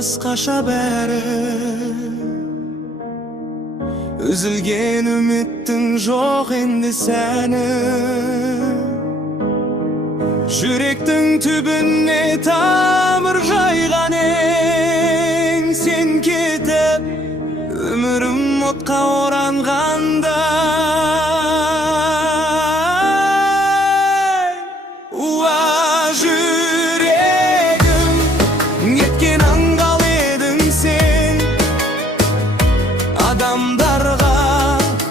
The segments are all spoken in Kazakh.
басқаша бәрі. Үзілген үміттің жоқ енді сәні. Жүректің түбіне тамыр жайған ең, сен кетіп өмірім отқа оранғанда. Уа жүрегім, неткен аңғал едің сен, адамдарға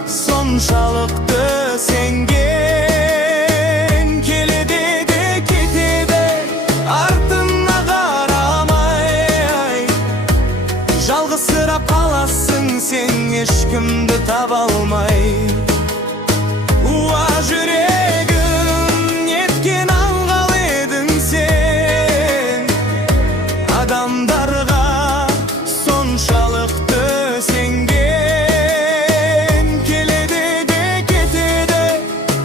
соншалықты сенген. Келеді де кетеді, артына қарамай, жалғызсырап қаласың сен, ешкімді таба алмай. Уа жүрегім, неткен аңғал едің сен, адамдарға соншалықты сенген. Келеді де кетеді,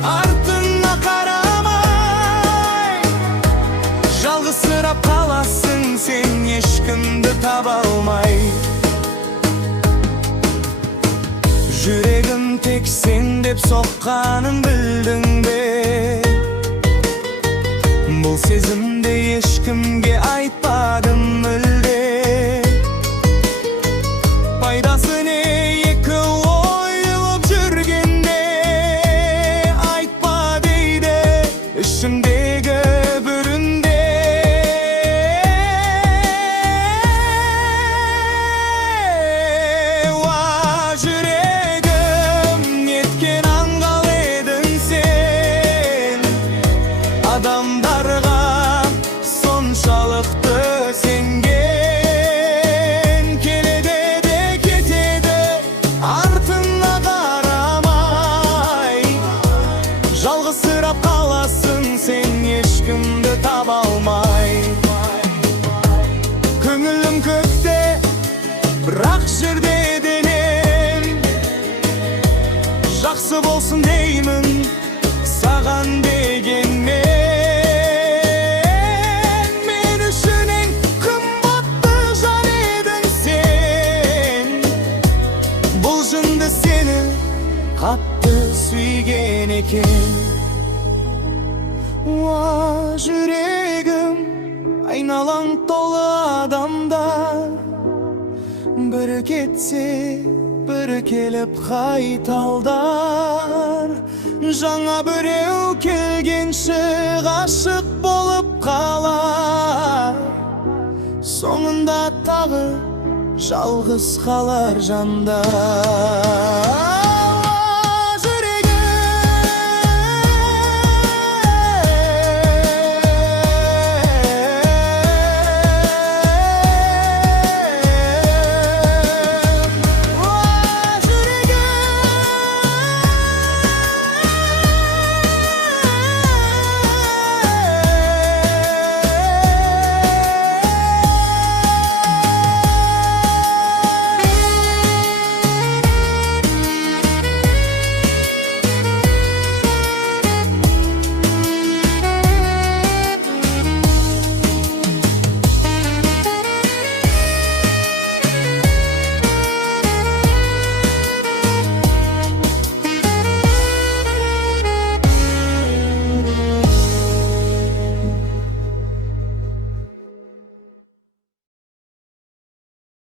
артына қарамай, жалғызсырап қаласың сен, ешкімді таба алмай. Жүрегім тек сен деп соққанын білдің бе? Бұл сезімді ешкімге айтпадым мүлде. Пайдасы не екі ойылып жүргенде, айтпа дейді ішімдегі бүрінде. Уа жүрегім, неткен аңғал едің сен, адамдарға соншалықты сенген. Келеді де кетеді, артына қарамай, жалғызсырап қаласың сен, ешкімді таба алмай. Көңілім көкте, бірақ жерде денем, жақсы болсын деймін саған дегенмен. Мен үшін ең қымбатты жан едің сен, бұл жынды сені қатты сүйген екен. Уа жүрегім, айналаң толы адамдар, бірі кетсе бірі келіп қайталдар. Жаңа біреу келгенше ғашық болып қалар, соңында тағы жалғыз қалар жандар.